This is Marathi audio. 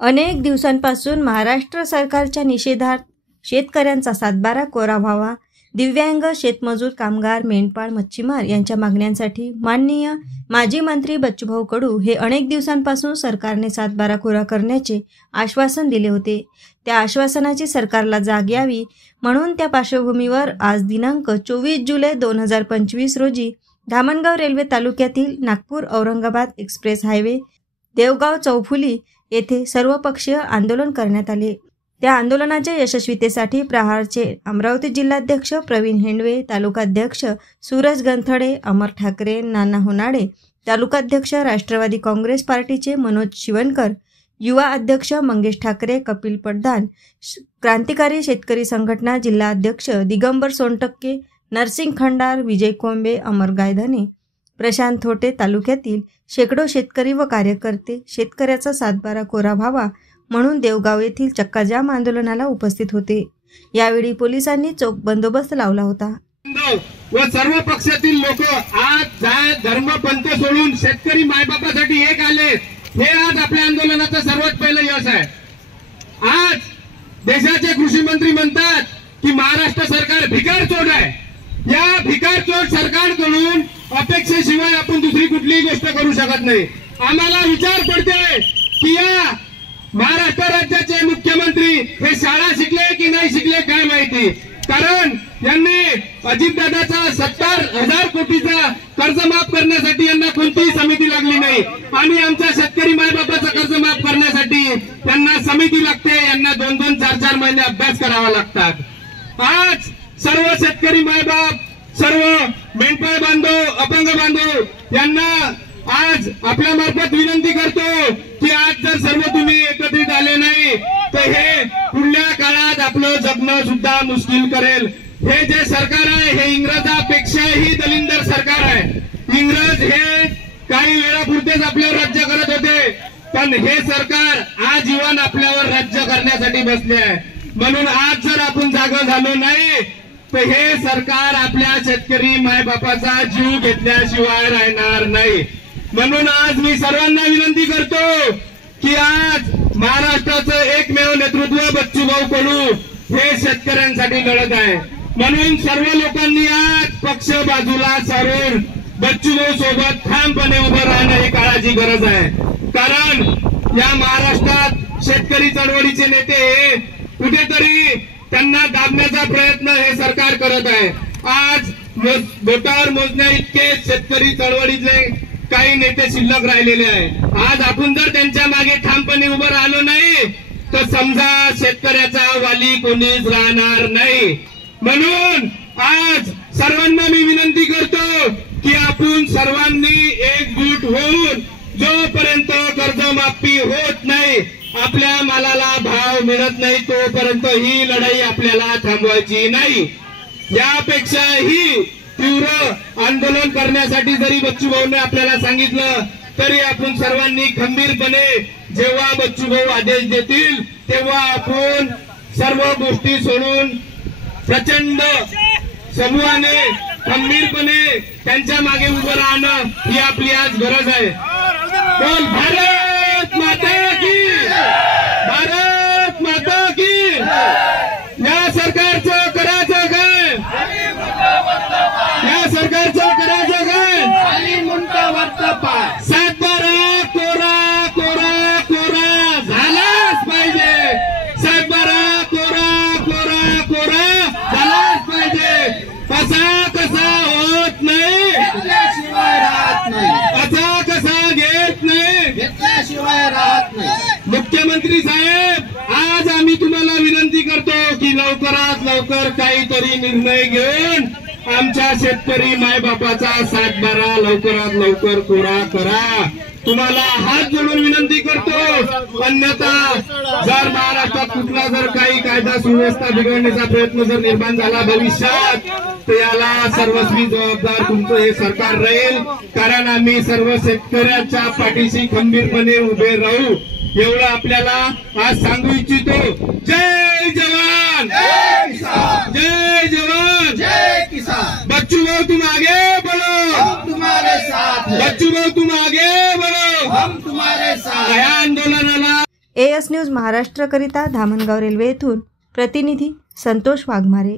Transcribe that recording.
अनेक दिवसांपासून महाराष्ट्र सरकारच्या निषेधार्थ शेतकऱ्यांचा सातबारा कोरा व्हावा, दिव्यांग, शेतमजूर, कामगार, मेंढपाळ, मच्छीमार यांच्या मागण्यांसाठी माननीय माजी मंत्री बच्चूभाऊ कडू हे अनेक दिवसांपासून सरकारने सातबारा कोरा करण्याचे आश्वासन दिले होते. त्या आश्वासनाची सरकारला जाग यावी म्हणून त्या पार्श्वभूमीवर आज दिनांक 24 जुलै 2025 रोजी धामणगाव रेल्वे तालुक्यातील नागपूर औरंगाबाद एक्सप्रेस हायवे देवगाव चौफुली येथे सर्वपक्षीय आंदोलन करण्यात आले. त्या आंदोलनाच्या यशस्वीतेसाठी प्रहारचे अमरावती जिल्हाध्यक्ष प्रवीण हेंडवे, तालुकाध्यक्ष सूरज गंथडे, अमर ठाकरे, नाना होनाडे, तालुकाध्यक्ष राष्ट्रवादी काँग्रेस पार्टीचे मनोज शिवणकर, युवा अध्यक्ष मंगेश ठाकरे, कपिल पडदान, क्रांतिकारी शेतकरी संघटना जिल्हा अध्यक्ष दिगंबर सोनटक्के, नरसिंग खंडार, विजय कोंबे, अमर गायधने, प्रशांत थोटे तालुक्यातील शेकडो शेतकरी व कार्यकर्ते शेतकऱ्याचा सातबारा कोरा व्हावा म्हणून देवगाव येथील चक्काजाम आंदोलनाला उपस्थित होते. यावेळी पोलिसांनी चोख बंदोबस्त लावला होता. व सर्व पक्षातील लोक आज जात धर्म पंथ सोडून शेतकरी मायबापासाठी एक आले. हे आज आपल्या आंदोलनाचं सर्वात पहिलं यश आहे. आज देशाचे कृषी मंत्री म्हणतात की महाराष्ट्र सरकार भिकारचोट आहे. या भिकारचोट सरकारकडून अपेक्षेशिवाय आपण दुसरी कुठलीही गोष्ट करू शकत नाही. आम्हाला विचार पडते की या महाराष्ट्र राज्याचे मुख्यमंत्री हे शाळा शिकले की नाही शिकले काय माहिती. कारण यांनी अजितदादाचा 70,000 कोटीचा कर्ज माफ करण्यासाठी यांना कोणतीही समिती लागली नाही आणि आमच्या शेतकरी मायबापाचं कर्ज माफ करण्यासाठी त्यांना समिती लागते. यांना 2-2, 4-4 महिने अभ्यास करावा लागतात. आज सर्व शेतकरी मायबाप, सर्व मेंढपाळ बांधव, अपंग बांधव यांना आज आपल्या मार्फत विनंती करतो की आज जर सर्व तुम्ही एकत्रित आले नाही तर हे पुढल्या काळात आपलं जगणं सुद्धा मुश्किल करेल. हे जे सरकार आहे हे इंग्रजापेक्षाही दलिंदर सरकार आहे. इंग्रज हे काही वेळापुरतेच आपल्यावर राज्य करत होते, पण हे सरकार आजीवन आपल्यावर राज्य करण्यासाठी बसले आहे. म्हणून आज जर आपण जागा झालो नाही तर हे सरकार आपल्या शेतकरी मायबापाचा जीव घेतल्याशिवाय राहणार नाही. म्हणून आज मी सर्वांना विनंती करतो की आज महाराष्ट्राचं एकमेव नेतृत्व बच्चूभाऊ कडू हे शेतकऱ्यांसाठी लढत आहे. म्हणून सर्व लोकांनी आज पक्ष बाजूला सारून बच्चूभाऊ सोबत ठामपणे उभं राहणं ही काळाची गरज आहे. कारण या महाराष्ट्रात शेतकरी चळवळीचे नेते कुठेतरी त्यांना दाबण्याचा प्रयत्न हे सरकार करत आहे. आज बोटावर मोजण्या इतके शेतकरी चळवळीचे काही नेते शिल्लक राहिलेले आहे. आज आपण जर त्यांच्या मागे ठामपणे उभं राहिलो नाही तर समजा शेतकऱ्याचा वाली कोणीच राहणार नाही. म्हणून आज सर्वांना मी विनंती करतो की आपण सर्वांनी एकजूट होऊन जोपर्यंत कर्जमाफी होत नाही, आपल्या मालाला भाव मिळत नाही, तोपर्यंत ही लढाई आपल्याला थांबवायची नाही. यापेक्षाही तीव्र आंदोलन करण्यासाठी जरी बच्चूभाऊने आपल्याला सांगितलं तरी आपण सर्वांनी खंबीरपणे जेव्हा बच्चूभाऊ आदेश देतील तेव्हा आपण सर्व गोष्टी सोडून प्रचंड समूहाने खंबीरपणे त्यांच्या मागे उभं राहणं ही आपली आज गरज आहे. बोल भारत माता की, भारत माता की. या सरकारचं करायचं काय, या सरकारचं करायचं काय, सातबारा कोरा कोरा कोरा झालाच पाहिजे. सातबारा कोरा कोरा कोरा झालाच पाहिजे. कसा होत नाही, असा कसा घेत नाही, घेतल्याशिवाय राहत नाही. मुख्यमंत्री साहेब, आज आम्ही तुम्हाला विनंती करतो की लवकरात लवकर काहीतरी निर्णय घेऊन आमच्या शेतकरी मायबापाचा सातबारा लवकरात लवकर कोरा करा. तुम्हाला हात जोडून विनंती करतो. अन्यथा जर महाराष्ट्रात कुठला जर काही कायदा सुव्यवस्था बिघडण्याचा प्रयत्न जर निर्माण झाला भविष्यात तर याला सर्वस्वी जबाबदार तुमचं हे सरकार राहील. कारण आम्ही सर्व शेतकऱ्याच्या पाठीशी खंबीरपणे उभे राहू एवढं आपल्याला आज सांगू इच्छितो. जय जवान, जय जवान, जय किसान. बच्चूभाऊ तुम आगे बढ़ो, हम तुम्हारे साथ. बच्चूभाऊ तुम आगे बढ़ो, हम तुम्हारे साथ. या आंदोलनाला AS न्यूज महाराष्ट्रकरिता धामणगाव रेल्वे येथून प्रतिनिधी संतोष वाघमारे।